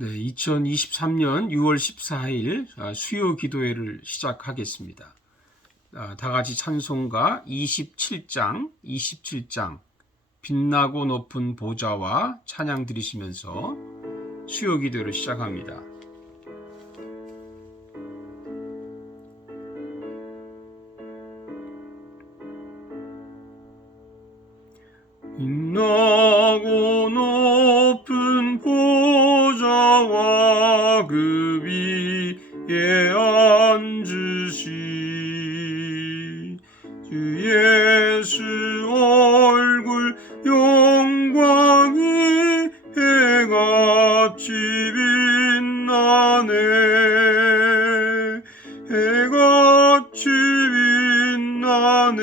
네, 2023년 6월 14일 수요 기도회를 시작하겠습니다. 다 같이 찬송가 27장 빛나고 높은 보좌와 찬양 드리시면서 수요 기도회를 시작합니다. 빛나고 높은 보좌와 그 위에 앉으신 주 예수 얼굴 영광이 해같이 빛나네. 해같이 빛나네.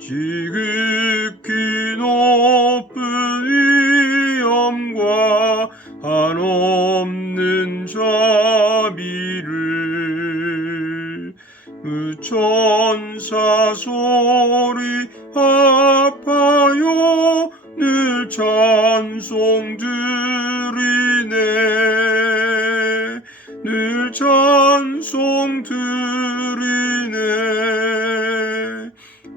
지극히 높은 위엄과 한없는 자비를 그 천사 소리 합하여 늘 찬송 드리네. 늘 찬송 드리네.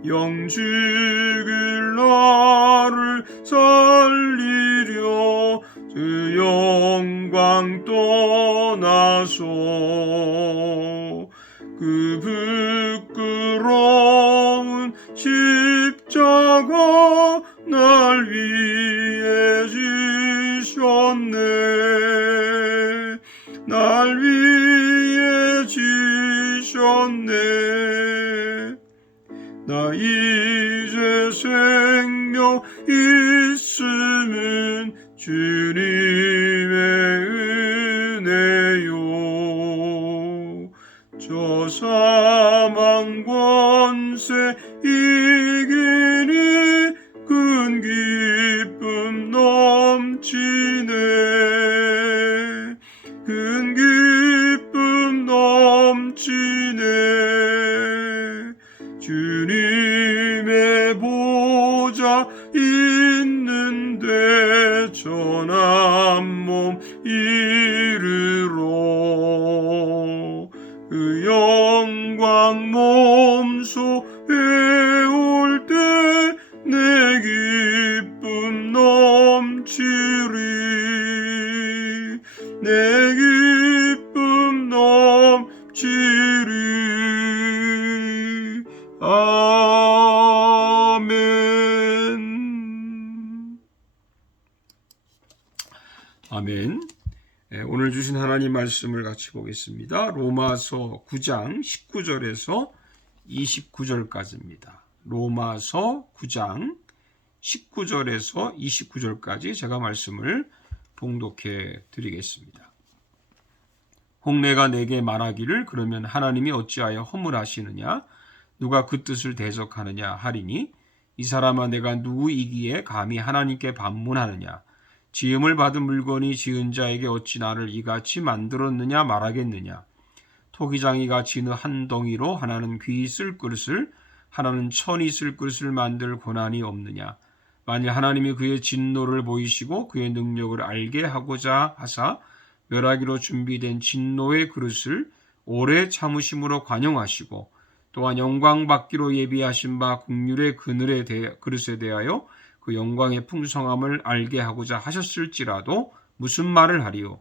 영죽을 나를 살리려 그 영광 떠나서 그 부끄러운 십자가 날 위해 지셨네. 날 위해 지셨네. 나 이제 생명 있음은 주님의 은혜요. 저 사망 권세 이기니 큰 기쁨 넘치네. 큰 기쁨 넘치네. 주님의 보좌 있는데 전한 몸 이르러 그 영광 몸소에 올 때 내 기쁨 넘치리. 내 기쁨 넘치리. 아멘. 아멘. 오늘 주신 하나님 말씀을 같이 보겠습니다. 로마서 9장 19절에서 29절까지입니다. 로마서 9장 19절에서 29절까지 제가 말씀을 봉독해 드리겠습니다. 홍내가 내게 말하기를 그러면 하나님이 어찌하여 허물하시느냐? 누가 그 뜻을 대적하느냐 하리니 이 사람아 내가 누구이기에 감히 하나님께 반문하느냐? 지음을 받은 물건이 지은 자에게 어찌 나를 이같이 만들었느냐 말하겠느냐? 토기장이가 지는 한 덩이로 하나는 귀 쓸 그릇을 하나는 천이 쓸 그릇을 만들 고난이 없느냐? 만일 하나님이 그의 진노를 보이시고 그의 능력을 알게 하고자 하사 멸하기로 준비된 진노의 그릇을 오래 참으심으로 관용하시고 또한 영광 받기로 예비하신 바 국률의 그릇에 대하여 그 영광의 풍성함을 알게 하고자 하셨을지라도 무슨 말을 하리요?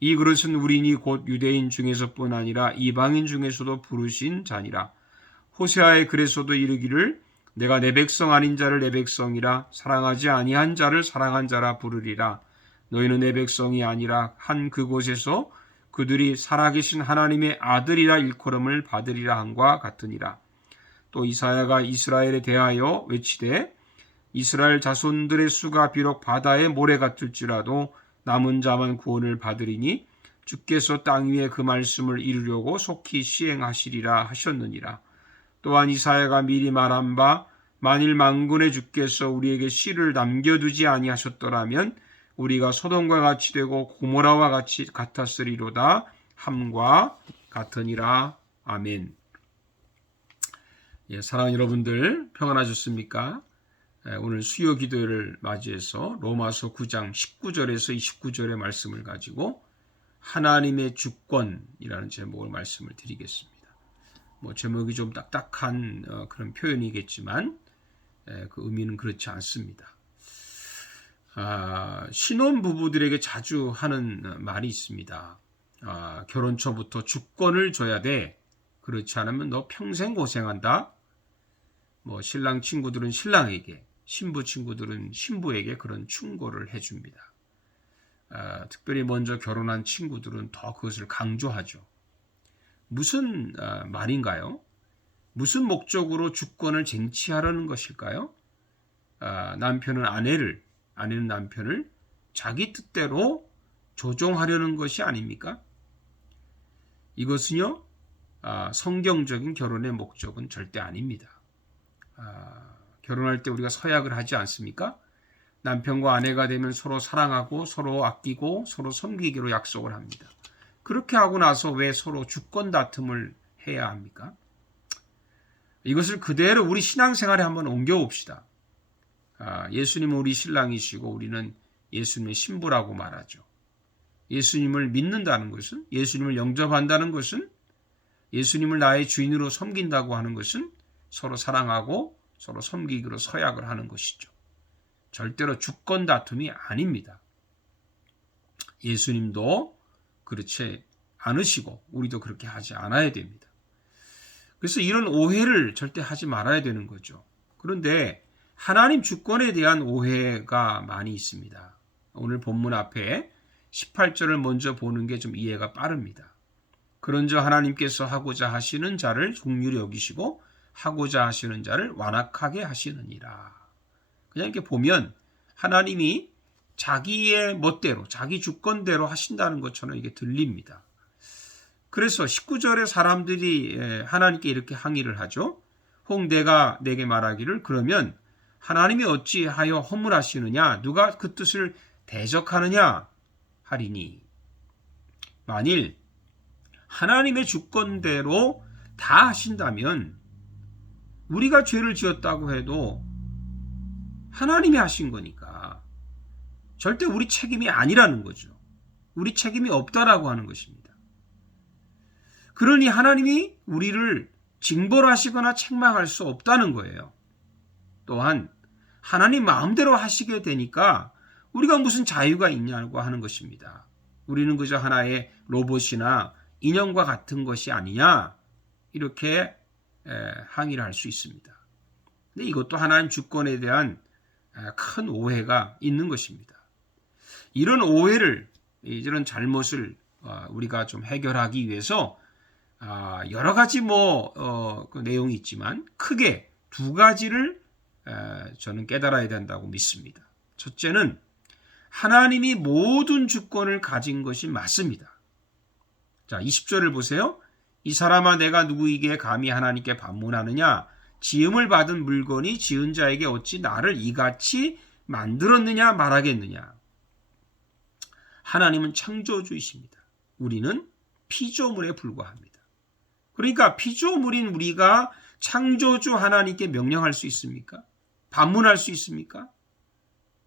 이 그릇은 우리니 곧 유대인 중에서뿐 아니라 이방인 중에서도 부르신 자니라. 호세아의 글에서도 이르기를 내가 내 백성 아닌 자를 내 백성이라 사랑하지 아니한 자를 사랑한 자라 부르리라. 너희는 내 백성이 아니라 한 그곳에서 그들이 살아계신 하나님의 아들이라 일컬음을 받으리라 함과 같으니라. 또 이사야가 이스라엘에 대하여 외치되 이스라엘 자손들의 수가 비록 바다의 모래 같을지라도 남은 자만 구원을 받으리니 주께서 땅 위에 그 말씀을 이루려고 속히 시행하시리라 하셨느니라. 또한 이사야가 미리 말한 바 만일 만군의 주께서 우리에게 씨를 남겨두지 아니하셨더라면 우리가 소돔과 같이 되고 고모라와 같이 같았으리로다 함과 같으니라. 아멘. 사랑하는 여러분들 평안하셨습니까? 오늘 수요 기도회를 맞이해서 로마서 9장 19절에서 29절의 말씀을 가지고 하나님의 주권이라는 제목을 말씀을 드리겠습니다. 제목이 좀 딱딱한 그런 표현이겠지만 그 의미는 그렇지 않습니다. 신혼 부부들에게 자주 하는 말이 있습니다. 결혼 초부터 주권을 줘야 돼. 그렇지 않으면 너 평생 고생한다. 신랑 친구들은 신랑에게, 신부 친구들은 신부에게 그런 충고를 해줍니다. 특별히 먼저 결혼한 친구들은 더 그것을 강조하죠. 무슨 말인가요? 무슨 목적으로 주권을 쟁취하려는 것일까요? 남편은 아내는 남편을 자기 뜻대로 조종하려는 것이 아닙니까? 이것은요, 성경적인 결혼의 목적은 절대 아닙니다. 결혼할 때 우리가 서약을 하지 않습니까? 남편과 아내가 되면 서로 사랑하고 서로 아끼고 서로 섬기기로 약속을 합니다. 그렇게 하고 나서 왜 서로 주권 다툼을 해야 합니까? 이것을 그대로 우리 신앙생활에 한번 옮겨봅시다. 예수님은 우리 신랑이시고 우리는 예수님의 신부라고 말하죠. 예수님을 믿는다는 것은, 예수님을 영접한다는 것은, 예수님을 나의 주인으로 섬긴다고 하는 것은 서로 사랑하고 서로 섬기기로 서약을 하는 것이죠. 절대로 주권 다툼이 아닙니다. 예수님도 그렇지 않으시고 우리도 그렇게 하지 않아야 됩니다. 그래서 이런 오해를 절대 하지 말아야 되는 거죠. 그런데 하나님 주권에 대한 오해가 많이 있습니다. 오늘 본문 앞에 18절을 먼저 보는 게 좀 이해가 빠릅니다. 그런즉 하나님께서 하고자 하시는 자를 긍휼히 여기시고 하고자 하시는 자를 완악하게 하시느니라. 그냥 이렇게 보면 하나님이 자기의 멋대로, 자기 주권대로 하신다는 것처럼 이게 들립니다. 그래서 19절에 사람들이 하나님께 이렇게 항의를 하죠. 혹 내가 내게 말하기를 그러면 하나님이 어찌하여 허물하시느냐? 누가 그 뜻을 대적하느냐? 하리니. 만일 하나님의 주권대로 다 하신다면 우리가 죄를 지었다고 해도 하나님이 하신 거니까 절대 우리 책임이 아니라는 거죠. 우리 책임이 없다라고 하는 것입니다. 그러니 하나님이 우리를 징벌하시거나 책망할 수 없다는 거예요. 또한 하나님 마음대로 하시게 되니까 우리가 무슨 자유가 있냐고 하는 것입니다. 우리는 그저 하나의 로봇이나 인형과 같은 것이 아니냐 이렇게 항의를 할 수 있습니다. 근데 이것도 하나님 주권에 대한 큰 오해가 있는 것입니다. 이런 오해를, 이런 잘못을 우리가 좀 해결하기 위해서 여러 가지 그 내용이 있지만 크게 두 가지를 저는 깨달아야 된다고 믿습니다. 첫째는 하나님이 모든 주권을 가진 것이 맞습니다. 자, 20절을 보세요. 이 사람아 내가 누구에게 감히 하나님께 반문하느냐? 지음을 받은 물건이 지은 자에게 어찌 나를 이같이 만들었느냐 말하겠느냐? 하나님은 창조주이십니다. 우리는 피조물에 불과합니다. 그러니까 피조물인 우리가 창조주 하나님께 명령할 수 있습니까? 반문할 수 있습니까?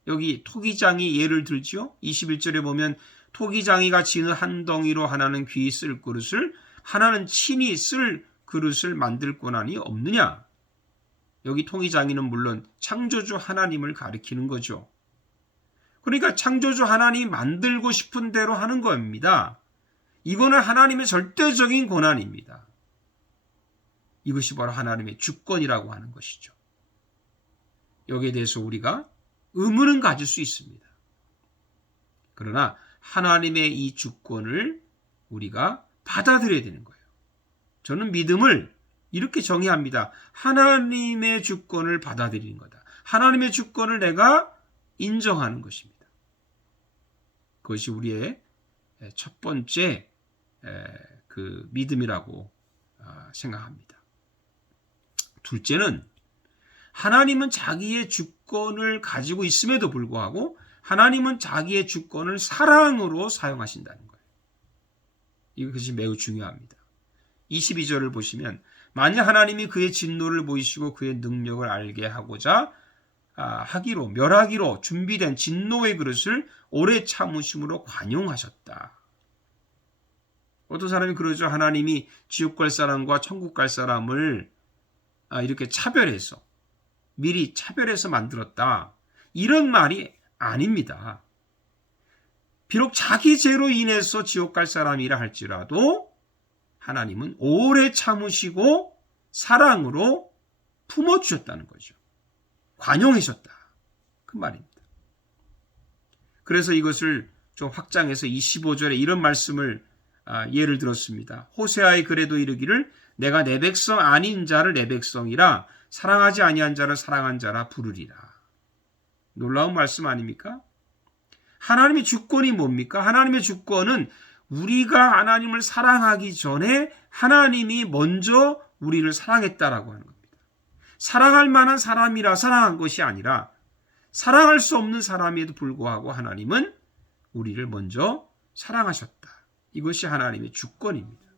여기 토기장이 예를 들지요. 21절에 보면 토기장이가 지는 한 덩이로 하나는 귀히 쓸 그릇을 하나는 친히 쓸 그릇을 만들고 나니 없느냐? 여기 토기장이는 물론 창조주 하나님을 가리키는 거죠. 그러니까 창조주 하나님이 만들고 싶은 대로 하는 겁니다. 이거는 하나님의 절대적인 권한입니다. 이것이 바로 하나님의 주권이라고 하는 것이죠. 여기에 대해서 우리가 의문은 가질 수 있습니다. 그러나 하나님의 이 주권을 우리가 받아들여야 되는 거예요. 저는 믿음을 이렇게 정의합니다. 하나님의 주권을 받아들이는 거다. 하나님의 주권을 내가 인정하는 것입니다. 그것이 우리의 첫 번째 그 믿음이라고 생각합니다. 둘째는 하나님은 자기의 주권을 가지고 있음에도 불구하고 하나님은 자기의 주권을 사랑으로 사용하신다는 거예요. 이것이 매우 중요합니다. 22절을 보시면 만약 하나님이 그의 진노를 보이시고 그의 능력을 알게 하고자 하기로 멸하기로 준비된 진노의 그릇을 오래 참으심으로 관용하셨다. 어떤 사람이 그러죠. 하나님이 지옥 갈 사람과 천국 갈 사람을 이렇게 차별해서 미리 차별해서 만들었다. 이런 말이 아닙니다. 비록 자기 죄로 인해서 지옥 갈 사람이라 할지라도 하나님은 오래 참으시고 사랑으로 품어주셨다는 거죠. 관용하셨다. 그 말입니다. 그래서 이것을 좀 확장해서 25절에 이런 말씀을 예를 들었습니다. 호세아의 글에도 이르기를 내가 내 백성 아닌 자를 내 백성이라 사랑하지 아니한 자를 사랑한 자라 부르리라. 놀라운 말씀 아닙니까? 하나님의 주권이 뭡니까? 하나님의 주권은 우리가 하나님을 사랑하기 전에 하나님이 먼저 우리를 사랑했다라고 하는 겁니다. 사랑할 만한 사람이라 사랑한 것이 아니라 사랑할 수 없는 사람에도 불구하고 하나님은 우리를 먼저 사랑하셨다. 이것이 하나님의 주권입니다.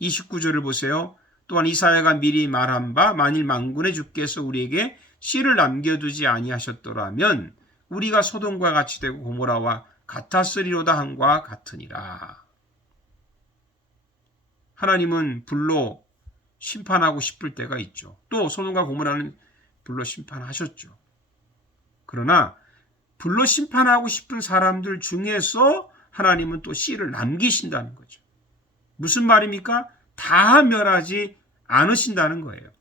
29절을 보세요. 또한 이사야가 미리 말한 바 만일 만군의 주께서 우리에게 씨를 남겨두지 아니하셨더라면 우리가 소돔과 같이 되고 고모라와 같았으리로다 함과 같으니라. 하나님은 불로 심판하고 싶을 때가 있죠. 또 소돔과 고모라는 불로 심판하셨죠. 그러나 불로 심판하고 싶은 사람들 중에서 하나님은 또 씨를 남기신다는 거죠. 무슨 말입니까? 다 멸하지 않으신다는 거예요.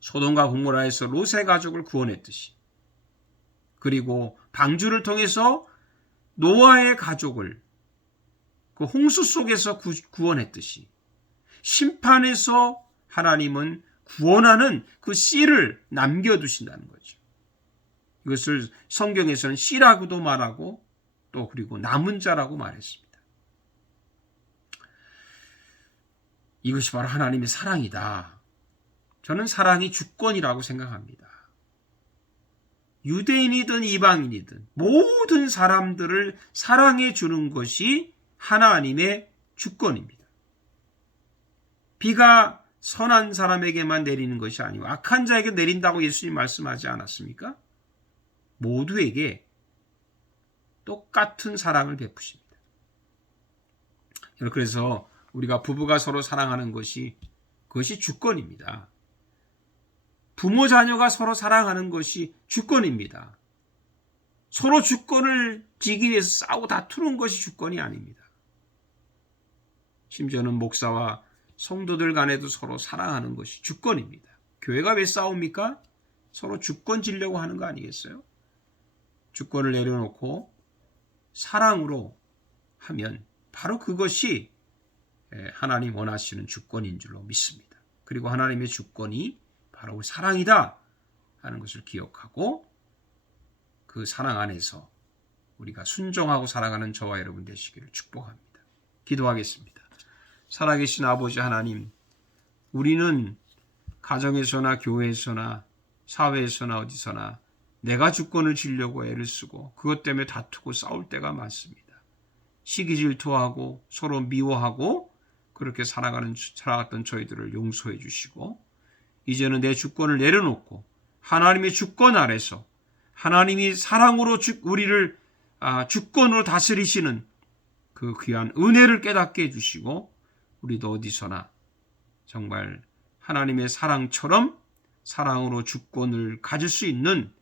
소돔과 고모라에서 롯의 가족을 구원했듯이, 그리고 방주를 통해서 노아의 가족을 그 홍수 속에서 구원했듯이 심판에서 하나님은 구원하는 그 씨를 남겨두신다는 거죠. 이것을 성경에서는 씨라고도 말하고 또 그리고 남은 자라고 말했습니다. 이것이 바로 하나님의 사랑이다. 저는 사랑이 주권이라고 생각합니다. 유대인이든 이방인이든 모든 사람들을 사랑해 주는 것이 하나님의 주권입니다. 비가 선한 사람에게만 내리는 것이 아니고 악한 자에게 내린다고 예수님 말씀하지 않았습니까? 모두에게 똑같은 사랑을 베푸십니다. 그래서 우리가 부부가 서로 사랑하는 것이 그것이 주권입니다. 부모 자녀가 서로 사랑하는 것이 주권입니다. 서로 주권을 지기 위해서 싸우고 다투는 것이 주권이 아닙니다. 심지어는 목사와 성도들 간에도 서로 사랑하는 것이 주권입니다. 교회가 왜 싸웁니까? 서로 주권 지려고 하는 거 아니겠어요? 주권을 내려놓고 사랑으로 하면 바로 그것이 하나님 원하시는 주권인 줄로 믿습니다. 그리고 하나님의 주권이 바로 사랑이다 하는 것을 기억하고 그 사랑 안에서 우리가 순종하고 살아가는 저와 여러분 되시기를 축복합니다. 기도하겠습니다. 살아계신 아버지 하나님, 우리는 가정에서나 교회에서나 사회에서나 어디서나 내가 주권을 지려고 애를 쓰고 그것 때문에 다투고 싸울 때가 많습니다. 시기 질투하고 서로 미워하고 그렇게 살아갔던 저희들을 용서해 주시고 이제는 내 주권을 내려놓고 하나님의 주권 아래서 하나님이 사랑으로 우리를 주권으로 다스리시는 그 귀한 은혜를 깨닫게 해주시고 우리도 어디서나 정말 하나님의 사랑처럼 사랑으로 주권을 가질 수 있는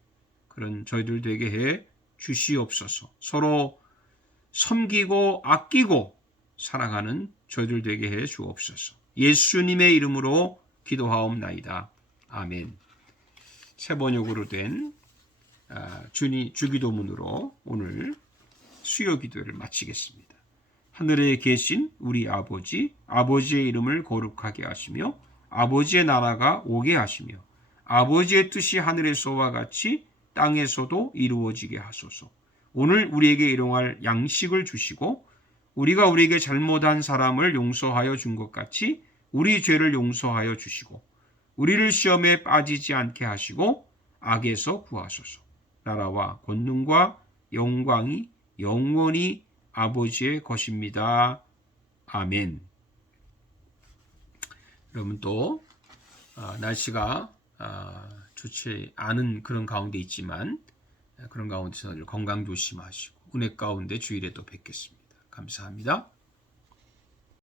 그런 저희들 되게 해 주시옵소서. 서로 섬기고 아끼고 사랑하는 저희들 되게 해 주옵소서. 예수님의 이름으로 기도하옵나이다. 아멘. 세 번역으로 된 주기도문으로 오늘 수요 기도를 마치겠습니다. 하늘에 계신 우리 아버지, 아버지의 이름을 거룩하게 하시며 아버지의 나라가 오게 하시며 아버지의 뜻이 하늘에서와 같이 땅에서도 이루어지게 하소서. 오늘 우리에게 일용할 양식을 주시고 우리가 우리에게 잘못한 사람을 용서하여 준 것 같이 우리 죄를 용서하여 주시고 우리를 시험에 빠지지 않게 하시고 악에서 구하소서. 나라와 권능과 영광이 영원히 아버지의 것입니다. 아멘. 여러분 또 날씨가 좋지 않은 그런 가운데 있지만 그런 가운데서 건강 조심하시고 은혜 가운데 주일에 또 뵙겠습니다. 감사합니다.